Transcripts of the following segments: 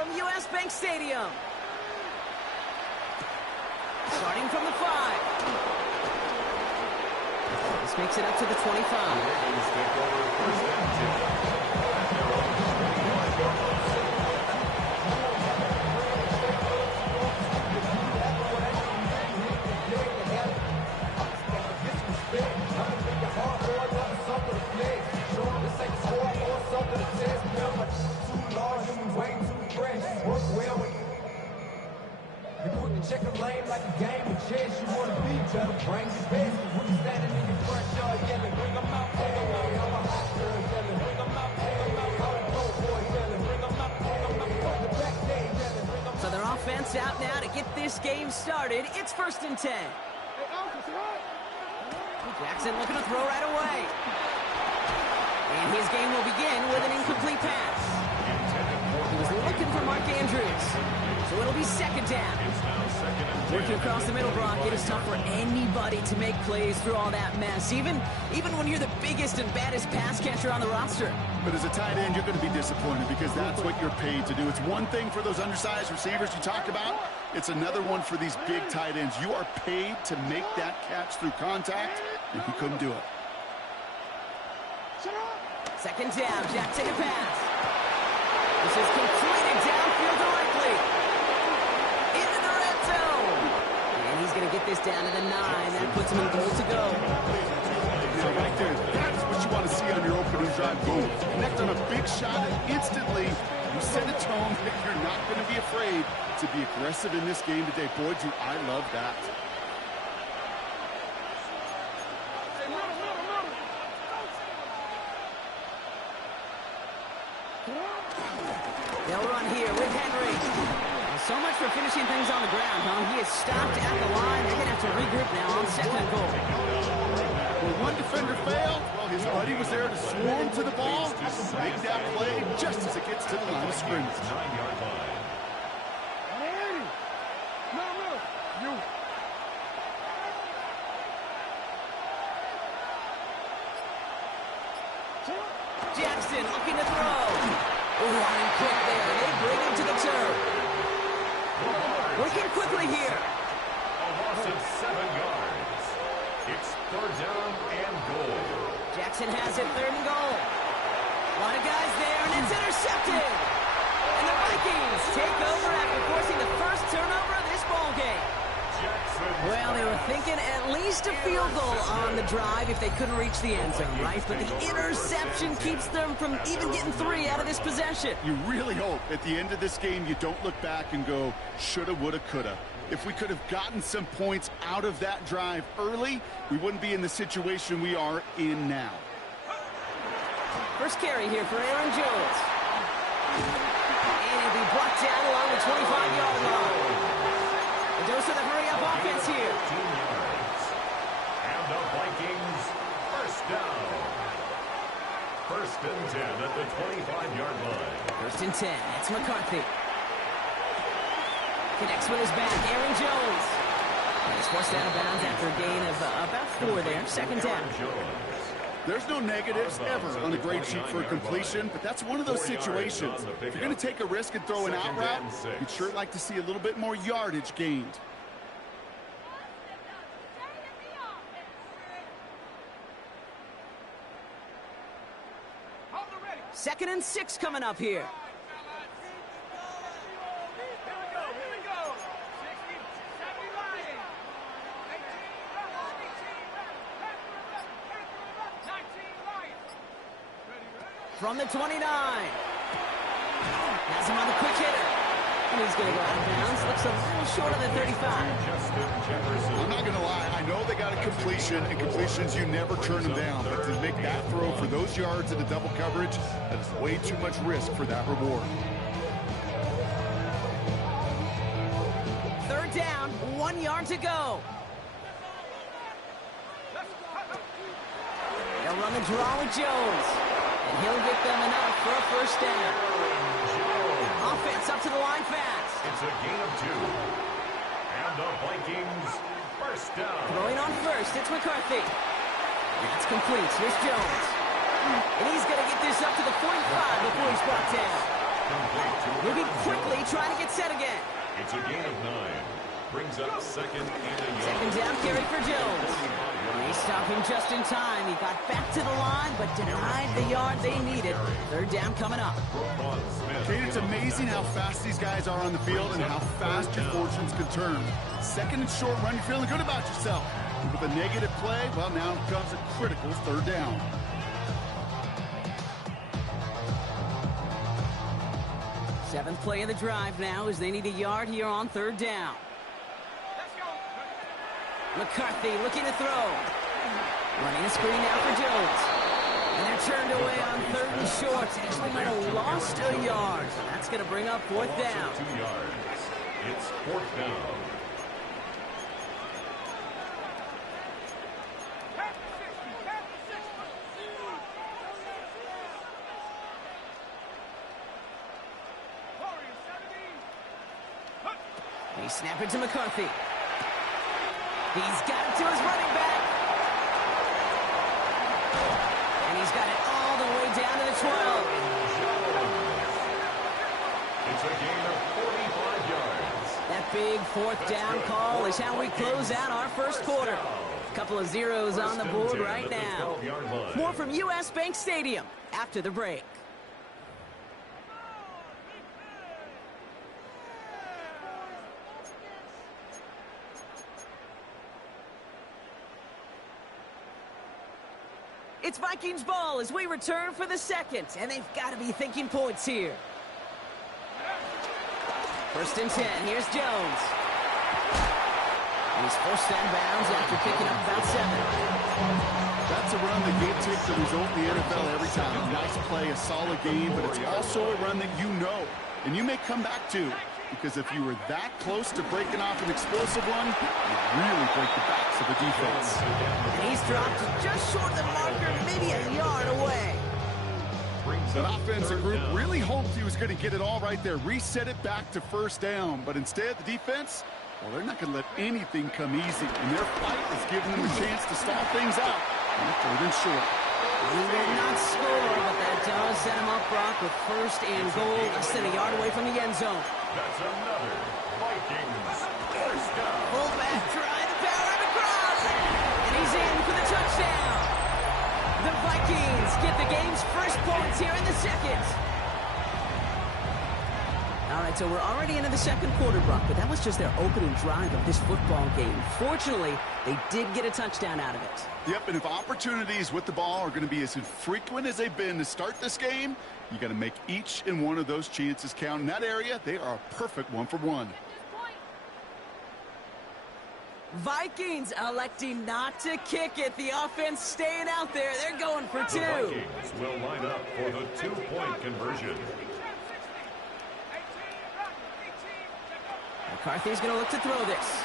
from US Bank Stadium. Starting from the 5. This makes it up to the 25. Check a lane like a game of chess. You want to be better, bring your best. When you standing in your front yard yelling, bring them out, bring them out. I'm a hot girl yelling, bring them out, bring them out. I'm a pro boy yelling, bring them out, bring them out. From the back day yelling, bring them out. So their offense out now to get this game started. It's 1st and 10. Jackson looking to throw right away. And his game will begin with an incomplete pass. He was looking for Mark Andrews. So it'll be 2nd down. Working across the middle, Brock, it is tough for anybody to make plays through all that mess, even when you're the biggest and baddest pass catcher on the roster. But as a tight end, you're going to be disappointed because that's what you're paid to do. It's one thing for those undersized receivers you talk about. It's another one for these big tight ends. You are paid to make that catch through contact, and he couldn't do it. 2nd down, Jack, take a pass. This is completed downfield directly. Into the red zone. And he's going to get this down to the 9. That puts him in goal to go. Now, right there, that's what you want to see on your opening drive. Boom. Connect on a big shot, and instantly you set a tone that you're not going to be afraid to be aggressive in this game today. Boy, do I love that. They'll run here with Henry. So much for finishing things on the ground, huh? He is stopped at the line. They're going to have to regroup now on 2nd and goal. Well, one defender failed. Well, his buddy was there to swarm to the ball. Make that play just as it gets to the line of scrimmage. 9-yard line. Jackson looking to throw. Line quick there. They bring him to the turf. Working quickly here. A loss of 7 yards. It's 3rd down and goal. Jackson has it 3rd and goal. A lot of guys there, and it's intercepted. And the Vikings take over after forcing the first turnover of this ball game. Well, they were thinking at least a field goal on the drive if they couldn't reach the end zone, right? But the interception keeps them from even getting 3 out of this possession. You really hope at the end of this game you don't look back and go, shoulda, woulda, coulda. If we could have gotten some points out of that drive early, we wouldn't be in the situation we are in now. First carry here for Aaron Jones. And he'll be brought down along the 25-yard line. A dose of the hurry-up offense here. 15 yards. And the Vikings, 1st down. 1st and 10 at the 25-yard line. 1st and 10. It's McCarthy. Connects with his back. Aaron Jones. He's forced out of bounds after a gain of about 4 there. 2nd down. There's no negatives ever on a grade sheet for a completion, but that's one of those situations. If you're going to take a risk and throw an out route, you'd sure like to see a little bit more yardage gained. Second and 6 coming up here. From the 29. Has him on the quick hitter. And he's going to go out of bounds. Looks a little short of the 35. I'm not going to lie. I know they got a completion, and completions, you never turn them down. But to make that throw for those yards in the double coverage, that is way too much risk for that reward. 3rd down, 1 yard to go. They'll run the draw with Jones. And he'll get them enough for a 1st down. Offense up to the line fast. It's a gain of 2. And the Vikings, 1st down. Throwing on 1st, it's McCarthy. That's complete. Here's Jones. And he's going to get this up to the 45 before he's brought down. Moving quickly, trying to get set again. It's a gain of 9. Brings up second and a yard. Second down carry for Jones. They stop him just in time. He got back to the line, but denied the yard they needed. Third down coming up. Kate, it's amazing how fast these guys are on the field and how fast your fortunes can turn. Second and short run, you're feeling good about yourself. With a negative play, well, now comes a critical third down. Seventh play of the drive now as they need a yard here on third down. McCarthy looking to throw. Running a screen now for Jones. And they're turned away on third and short. Actually might have lost a yard. That's going to bring up fourth down. 2 yards. It's fourth down. They snap it to McCarthy. He's got it to his running back. And he's got it all the way down to the 12. It's a gain of 45 yards. That big fourth down call is how we close out our first quarter. A couple of zeros on the board right now. More from U.S. Bank Stadium after the break. It's Vikings ball as we return for the second, and they've got to be thinking points here. First and 10, here's Jones. And he's forced out of bounds after picking up about 7. That's a run that can't take the result in the NFL every time. A nice play, a solid game, but it's also a run that you know, and you may come back to. Because if you were that close to breaking off an explosive one, you really break the backs of the defense. And he's dropped just short of the marker, maybe a yard away. That offensive group really hoped he was going to get it all right there, reset it back to first down. But instead, the defense, well, they're not going to let anything come easy. And their fight is giving them a chance to stall things out. And third and short. He did not score, but that does set him up, Brock, with first and goal, less than a yard away from the end zone. That's another Vikings first down. Fullback trying to power it across. And he's in for the touchdown. The Vikings get the game's first points here in the second. All right, so we're already into the second quarter, Brock, but that was just their opening drive of this football game. Fortunately, they did get a touchdown out of it. Yep, and if opportunities with the ball are going to be as infrequent as they've been to start this game, you got to make each and one of those chances count. In that area, they are a perfect 1-for-1. Vikings electing not to kick it. The offense staying out there. They're going for 2. The Vikings will line up for the 2-point conversion. McCarthy's going to look to throw this.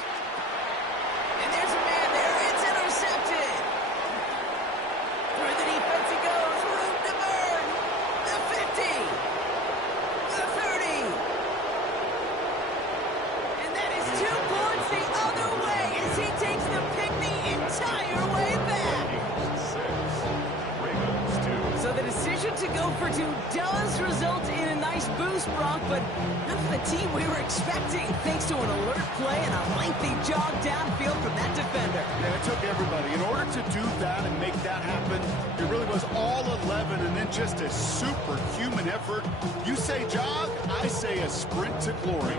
And there's a man there. It's intercepted. Through the defense it goes. Room to burn. The 50. The 30. And that is 2 points the other way as he takes the pick the entire way back. So the decision to go for 2 does result in a nice boost, Brock, but not for the team we were expecting, thanks to an alert play and a lengthy jog downfield from that defender. Yeah, it took everybody. In order to do that and make that happen, it really was all 11 and then just a superhuman effort. You say jog, I say a sprint to glory.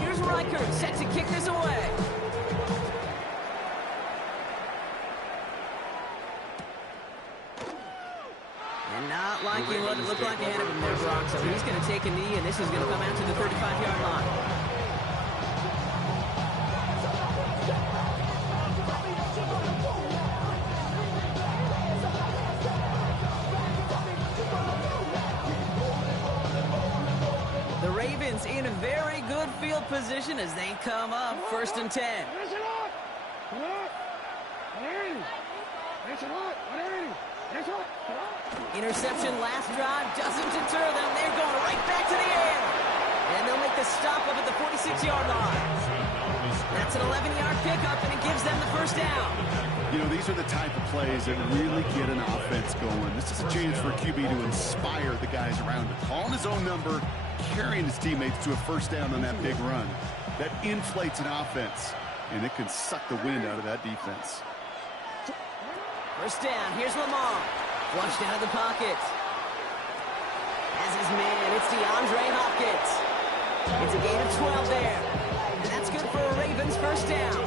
Here's Reichert, set to kick this away. And not liking what it looked like ahead of him there, Brock. So he's going to take a knee, and this is going to come out to the 35-yard line. The Ravens in a very good field position as they come up first and 10. Interception last drive doesn't deter them. They're going right back to the air. And they'll make the stop up at the 46-yard line. That's an 11-yard pickup, and it gives them the first down. You know, these are the type of plays that really get an offense going. This is a chance for a QB to inspire the guys around him. Calling his own number, carrying his teammates to a first down on that big run. That inflates an offense, and it can suck the wind out of that defense. First down, here's Lamar. Flushed out of the pocket. As his man, it's DeAndre Hopkins. It's a gain of 12 there. And that's good for a Ravens first down.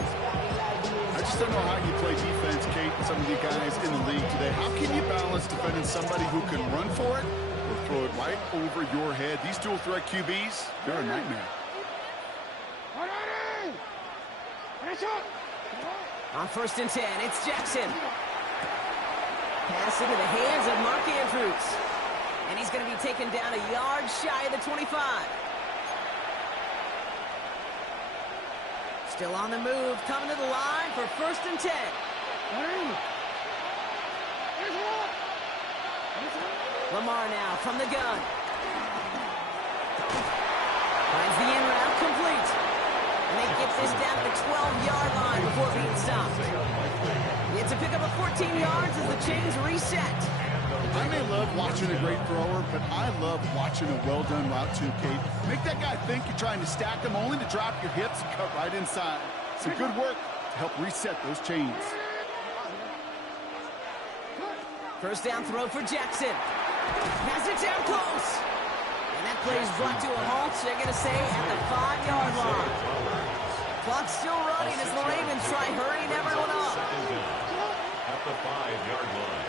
I just don't know how you play defense, Kate, and some of you guys in the league today. How can you balance defending somebody who can run for it or throw it right over your head? These dual threat QBs, they're a nightmare. On first and 10, it's Jackson. Pass into the hands of Mark Andrews. And he's going to be taken down a yard shy of the 25. Still on the move, coming to the line for first and 10. Lamar now from the gun. Finds the in route complete. And they get this down to the 12-yard line before being stopped. It's a pickup of 14 yards as the chains reset. I may love watching a great thrower, but I love watching a well-done route too, Kate. Make that guy think you're trying to stack him, only to drop your hips and cut right inside. Some good work to help reset those chains. First down throw for Jackson. Has it down close. And that play is brought to a halt, so they're going to say at the 5-yard line. Clock's still running as the Ravens try hurrying everyone up. At the 5-yard line.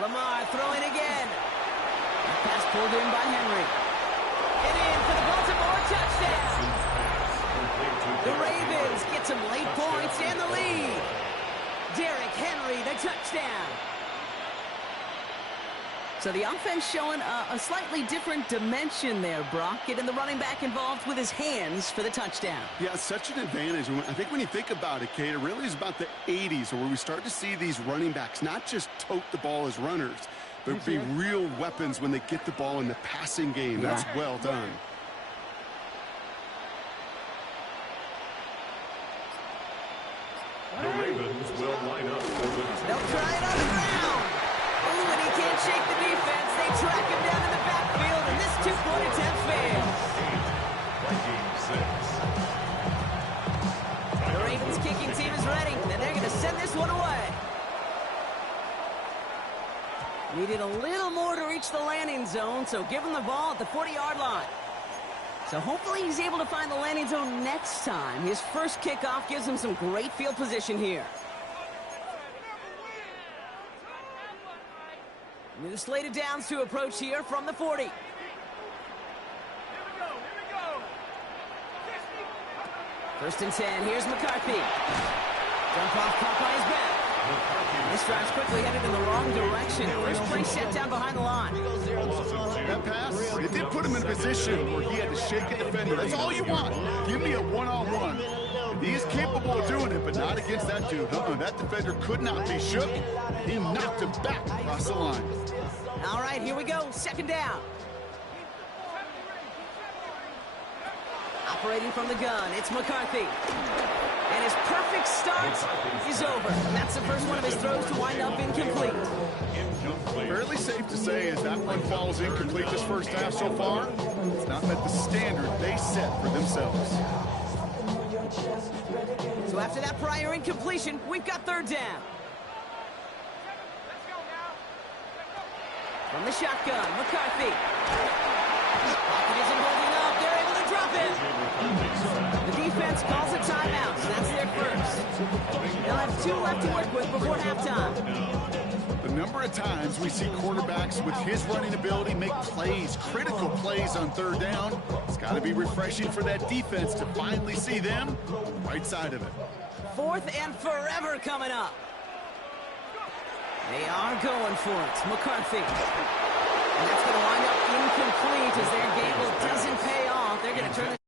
Lamar throwing again. Pass pulled in by Henry. And in for the Baltimore touchdown. The Ravens get some late points and the lead. Derrick Henry, the touchdown. So the offense showing a slightly different dimension there, Brock. Getting the running back involved with his hands for the touchdown. Yeah, such an advantage. I think when you think about it, Kate, it really is about the 80s where we start to see these running backs not just tote the ball as runners, but be real weapons when they get the ball in the passing game. Yeah. That's well done. The Ravens will line up. They'll try it on the ground. Ooh, and he can't shake the defense. They track him down in the backfield, and this two-point attempt fails. The Ravens kicking team is ready, and they're going to send this one away. Needed a little more to reach the landing zone, so give him the ball at the 40-yard line. So hopefully he's able to find the landing zone next time. His first kickoff gives him some great field position here. New slated downs to approach here from the 40. First and 10, here's McCarthy. Jump off Popeye's back. This drive's quickly headed in the wrong direction. First play set down behind the line. That pass, it did put him in a position where he had to shake a defender. That's all you want. Give me a one-on-one. He is capable of doing it, but not against that dude. That defender could not be shook. He knocked him back across the line. All right, here we go. Second down. Operating from the gun, it's McCarthy. And his perfect start is over. That's the first one of his throws to wind up incomplete. Fairly safe to say as that one falls incomplete this first half so far, it's not met the standard they set for themselves. So after that prior incompletion, we've got third down. From the shotgun, McCarthy. Pocket isn't holding up. They're able to drop it. The defense calls a timeout, so that's their first. They'll have 2 left to work with before halftime. The number of times we see quarterbacks with his running ability make plays, critical plays on third down, it's got to be refreshing for that defense to finally see them on the right side of it. Fourth and forever coming up. They are going for it. McCarthy. And that's going to wind up incomplete as their gamble doesn't pay off. They're going to turn it.